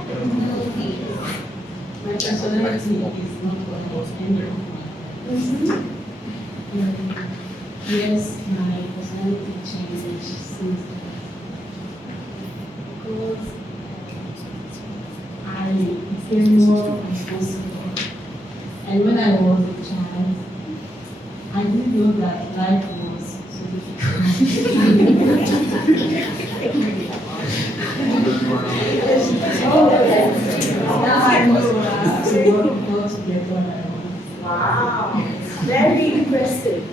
My personality is not what I was ending. Yes, my personality changed since because I became more responsible. And when I was a child, I didn't know that life was so difficult. Now I know what God to get what I want. Wow, very impressive.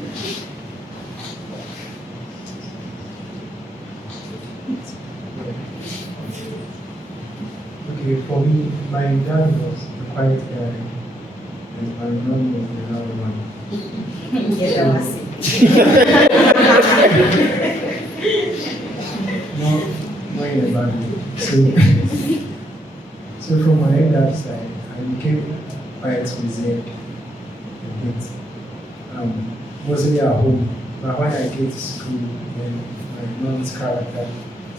Okay, for me, my dad was a quiet guy, and my mom was a loud one. No, in a bad way. So from my dad's side, I became quite reserved. it mostly at home. But when I get to school, then my mom's character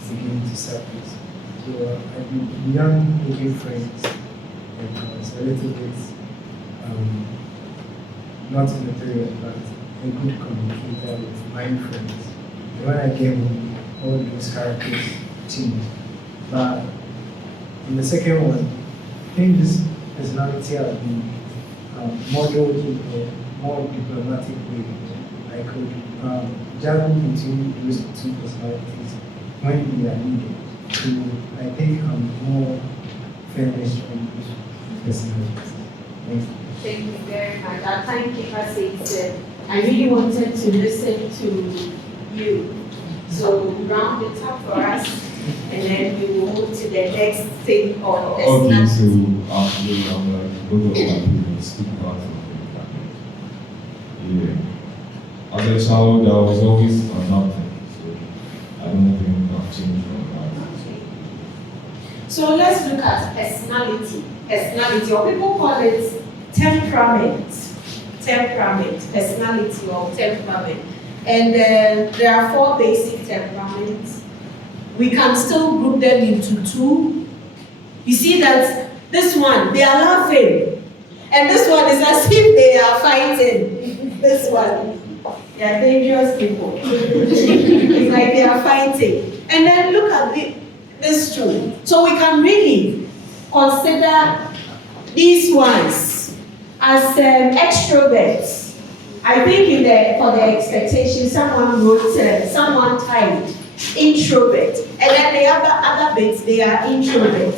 is beginning to surface. So I began making friends, and I was a little bit, not in the period, but a good communicator with my friends. And when I came home, all those characters changed. But in the second one, I think this personality has been modeled in a more diplomatic way. I could juggle between those two personalities when they are needed. So I think I'm more famished on those personalities. Thank you. Thank you very much. Our timekeeper says I really wanted to listen to you. So round it up for us, and then we will move to the next thing on Okay, personality. so I'm like both of my parents took part of it. Yeah. As a child, I was always adapting, so I don't think I've changed from that. So let's look at personality. Personality, or people call it temperament. Temperament, personality or temperament. And there are 4 basic temperaments. We can still group them into 2. You see that this one, they are laughing. And this one is as if they are fighting. This one, they are dangerous people. It's like they are fighting. And then look at this two. So we can really consider these ones as extroverts. I think for the expectation, someone wrote, someone typed introvert. And then the other bits, they are introverts.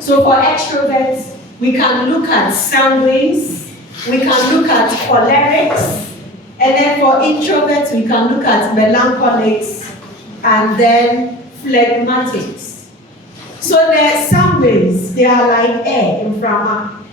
So for extroverts, we can look at sanguines, we can look at cholerics, and then for introverts, we can look at melancholics, and then phlegmatics. So the sanguines, they are like air in Brahma.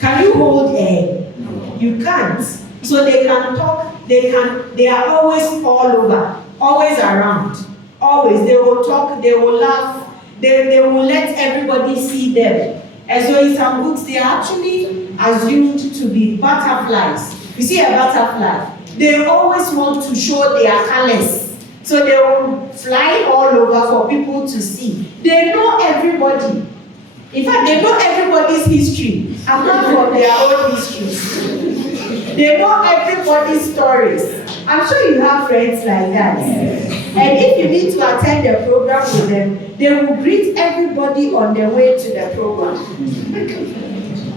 Can you hold air? You can't. So they can talk, they are always all over, always around, always. They will talk, they will laugh, they will let everybody see them. And so in some books, they are actually assumed to be butterflies. You see a butterfly, they always want to show their colors. So they will fly all over for people to see. They know everybody. In fact, they know everybody's history, apart from their own histories. They know everybody's stories. I'm sure you have friends like that. And if you need to attend the program with them, they will greet everybody on their way to the program.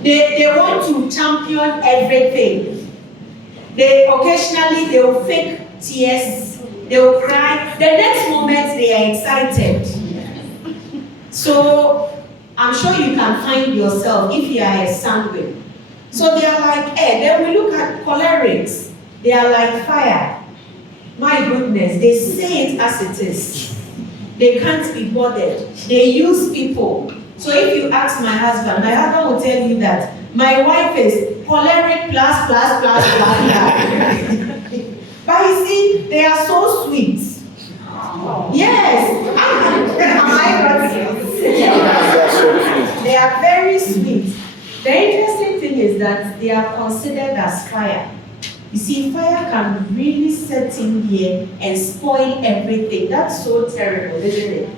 They want to champion everything. Occasionally they will fake tears, they will cry. The next moment they are excited. So I'm sure you can find yourself if you are a sanguine. So they are like air. Then we look at cholerics. They are like fire. My goodness, they say it as it is. They can't be bothered. They use people. So if you ask my husband will tell you that my wife is choleric plus. But you see, they are so sweet. Yes. Am I right? They are very sweet. The interesting thing is that they are considered as fire. You see, fire can really set in here and spoil everything. That's so terrible, isn't it?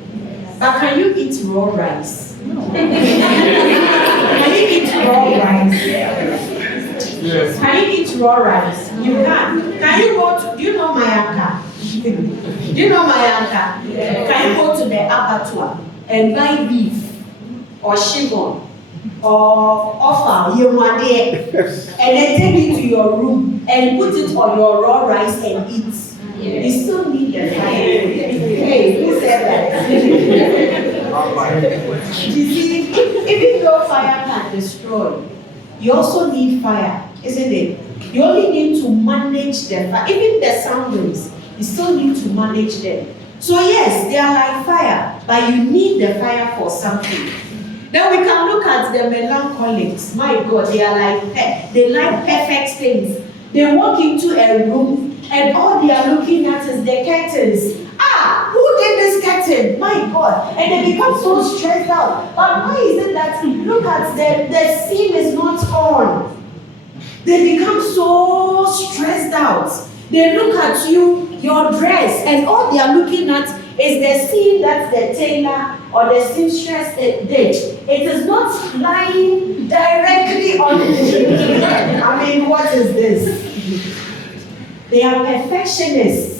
But can you eat raw rice? No. Can you eat raw rice? Yes. Can you eat raw rice? You can. Can you go to, do you know Mayanka? Do you know Mayanka? Yeah. Can you go to the abattoir and buy beef or chicken or offal, and then take it to your room and put it on your raw rice and eat? Yeah. You still need the fire. Hey, who said that? You see, even though fire can destroy, you also need fire, isn't it? You only need to manage the fire. Even the sanguines, you still need to manage them. So yes, they are like fire, but you need the fire for something. Then we can look at the melancholics. My God, they are like they like perfect things. They walk into a room and all they are looking at is the curtains. Who did this curtain? My God. And they become so stressed out. But why is it that, look at the scene is not on? They become so stressed out. They look at you, your dress, and all they are looking at is the seam that the tailor or the seamstress did. It is not lying directly on the I mean, what is this? They are perfectionists.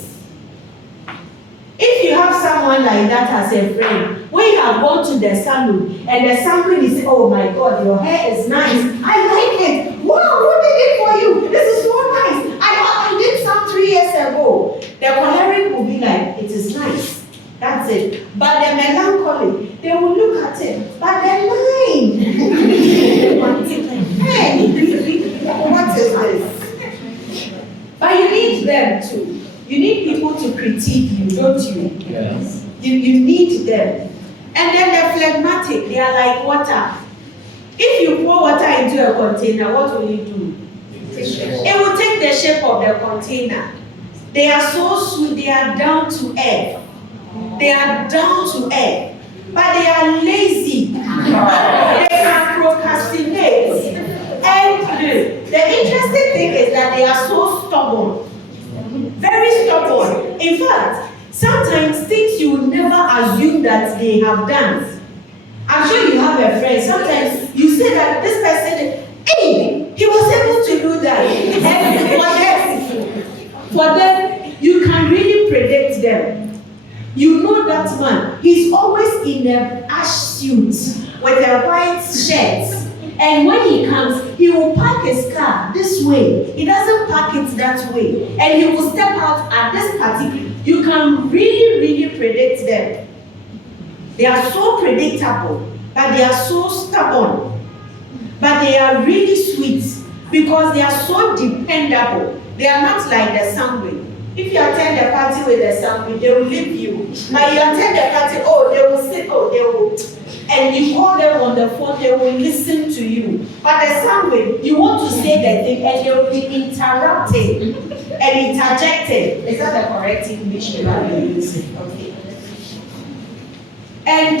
If you have someone like that as a friend, when you have gone to the salon and the salon is, oh my God, your hair is nice. I like it. Wow, who did it for you? This is so nice. I did some 3 years ago. The choleric will be like, it is nice. That's it. But the melancholy, they will look at it. But the line. Hey, what is this? But you need them too. You need people to critique you, don't you? Yes. You need them. And then the phlegmatic, they are like water. If you pour water into a container, what will it do? It will take the shape of the container. They are so sweet, they are down to earth. They are down to earth. But they are lazy. They can procrastinate. And the interesting thing is that they are so stubborn. Very stubborn. In fact, sometimes things you would never assume that they have done. I'm sure you have a friend. Sometimes you say that this person, hey, he was able to do that. And for them, you can really predict them. You know that man, he's always in a ash suit with a white shirt. And when he comes, he will park his car this way. He doesn't park it that way. And he will step out at this particular. You can really, really predict them. They are so predictable, but they are so stubborn. But they are really sweet because they are so dependable. They are not like the sandwich. If you attend a party with the sandwich, they will leave you. But you attend the party, oh, they will sit, oh, they will. And you call them on the phone, they will listen to you. But the sandwich, you want to say the thing, and they will be interrupted and interjected. Is that the correct English you are using? Okay. And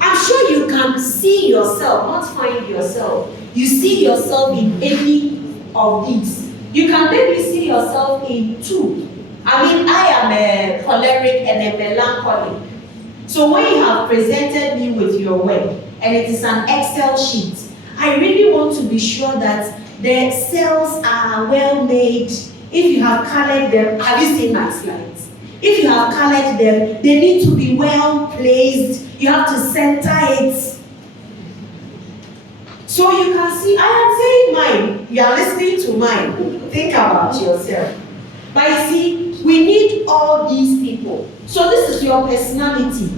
I'm sure you can see yourself, not find yourself. You see yourself in any of these. You can maybe see yourself in 2. I mean, I am a choleric and a melancholic. So when you have presented me with your work, and it is an Excel sheet, I really want to be sure that the cells are well made. If you have colored them, have you seen my slides? If you have colored them, they need to be well placed. You have to center it. So you can see, I am saying mine. You are listening to mine. Think about yourself. But you see, we need all these people. So this is your personality.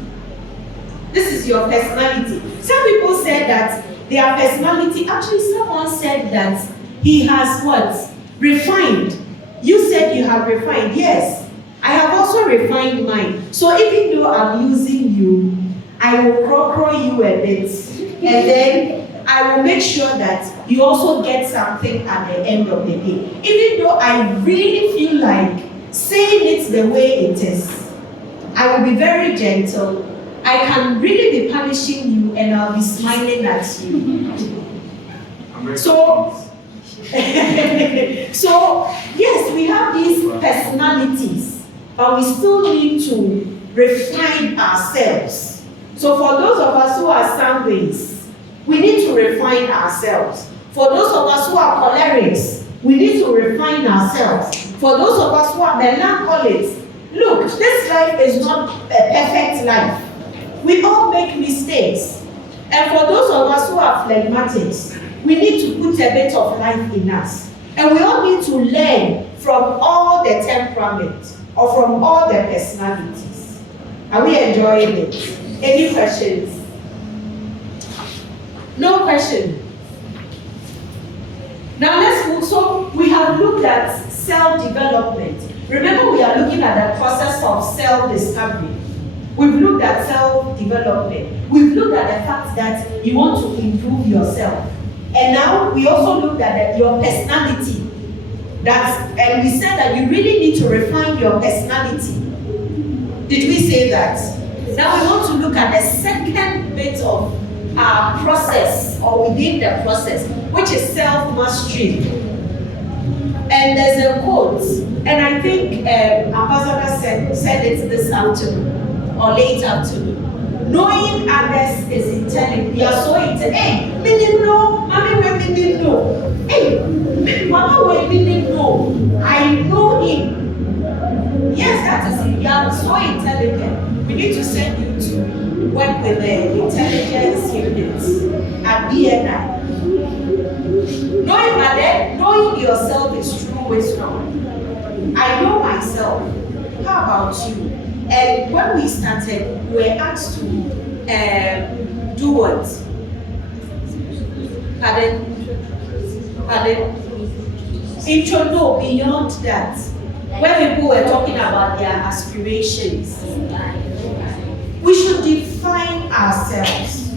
This is your personality. Some people said that their personality, actually someone said that he has what? Refined. You said you have refined. Yes. I have also refined mine. So even though I'm using you, I will crow you a bit. And then I will make sure that you also get something at the end of the day. Even though I really feel like saying it the way it is, I will be very gentle. I can really be punishing you and I'll be smiling at you. So yes, we have these personalities, but we still need to refine ourselves. So for those of us who are sanguines, we need to refine ourselves. For those of us who are cholerics, we need to refine ourselves. For those of us who are melancholics, look, this life is not a perfect life. We all make mistakes. And for those of us who are phlegmatics, we need to put a bit of life in us. And we all need to learn from all the temperament or from all the personalities. Are we enjoying it? Any questions? No question. Now let's move. So we have looked at self-development. Remember, we are looking at the process of self-discovery. We've looked at self-development. We've looked at the fact that you want to improve yourself. And now we also looked at your personality. And we said that you really need to refine your personality. Did we say that? Now we want to look at the second bit of our process, or within the process, which is self-mastery. And there's a quote, and I think Ambassador said it this afternoon or late afternoon. Knowing others is intelligent. We are so intelligent. Hey, me didn't know. Mommy, we didn't know. Hey, Mama, we didn't know. I know him. Yes, that is it. You are so intelligent. We need to send you to work with the intelligence units at BNI. Knowing yourself is true wisdom. I know myself. How about you? And when we started, we were asked to do what? Pardon? No, beyond that. When people were talking about their aspirations, we should define ourselves.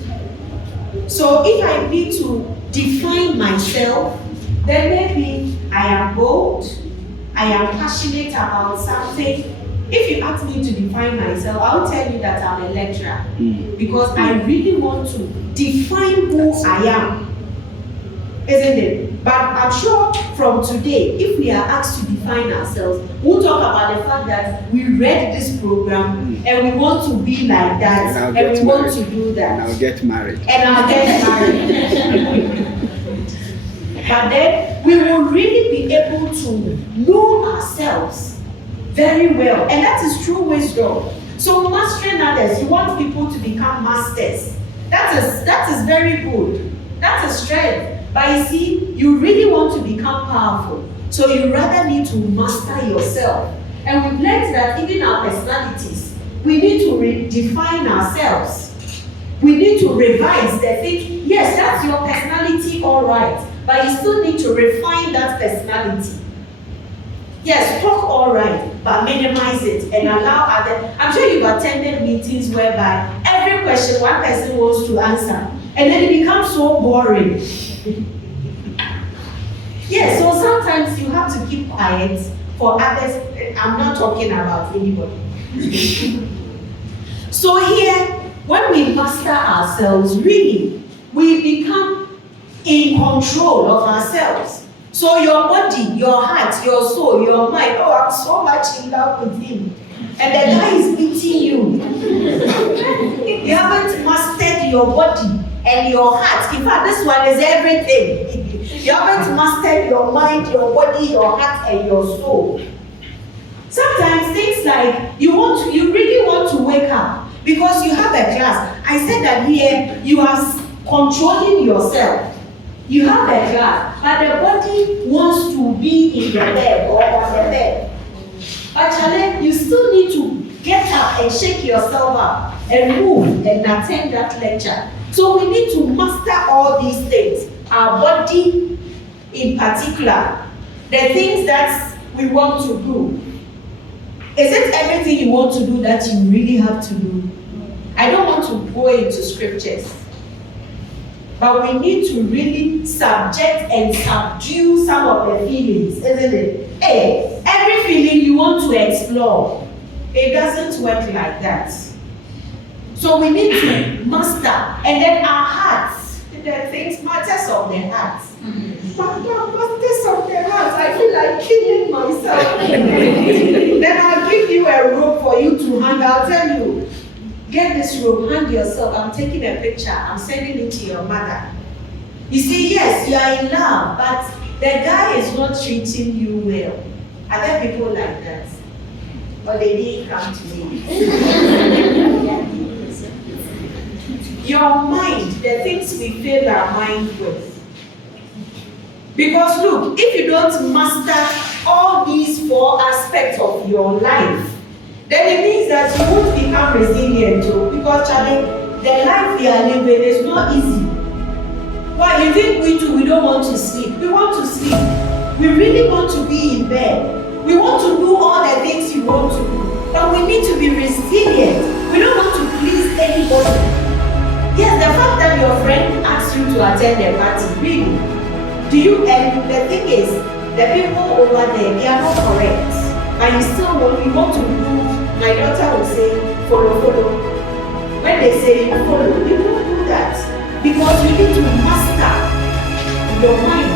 So if I need to define myself, then maybe I am bold, I am passionate about something. If you ask me to define myself, I'll tell you that I'm a lecturer because I really want to define who I am, isn't it? But I'm sure from today, if we are asked to define ourselves, we'll talk about the fact that we read this program and we want to be like that and we want to do that. And I'll get married. But then we will really be able to know ourselves very well, and that is true wisdom. So mastering others, you want people to become masters. That is very good. That's a strength. But you see, you really want to become powerful, so you rather need to master yourself. And we've learned that even our personalities, we need to redefine ourselves. We need to revise the thing. Yes, that's your personality, all right. But you still need to refine that personality. Yes, talk all right, but minimize it and allow others. I'm sure you've attended meetings whereby every question one person wants to answer, and then it becomes so boring. Yes, so sometimes you have to keep quiet for others. I'm not talking about anybody. So here, when we master ourselves, really, we become in control of ourselves. So your body, your heart, your soul, your mind, oh, I'm so much in love with him. And the guy is beating you. You haven't mastered your body and your heart. In fact, this one is everything. You haven't mastered your mind, your body, your heart, and your soul. Sometimes things like you really want to wake up because you have a class. I said that here you are controlling yourself. You have a class, but the body wants to be in the bed or on the bed. But Charlie, you still need to get up and shake yourself up and move and attend that lecture. So we need to master all these things. Our body in particular, the things that we want to do. Is it everything you want to do that you really have to do? I don't want to go into scriptures. But we need to really subject and subdue some of the feelings, isn't it? Hey, every feeling you want to explore, it doesn't work like that. So we need to master. And then our hearts, the things, matters of the heart. Matters of the heart, I feel like killing myself. Then I'll give you a rope for you to hang. I'll tell you. Get this rope, hang yourself. I'm taking a picture. I'm sending it to your mother. You see, yes, you are in love, but the guy is not treating you well. Are there people like that? Or they didn't come to me? Your mind, the things we fill our mind with. Because look, if you don't master all these 4 aspects of your life, then it means that you won't become resilient too. Because Charlie, the life we are living is not easy. Why? You think we don't want to sleep. We want to sleep. We really want to be in bed. We want to do all the things you want to do. But we need to be resilient. We don't want to please anybody. Yes, the fact that your friend asked you to attend the party, really. And the thing is, the people over there, they are not correct. But you want to do. My daughter will say, follow. When they say follow, you don't do that. Because you need to master your mind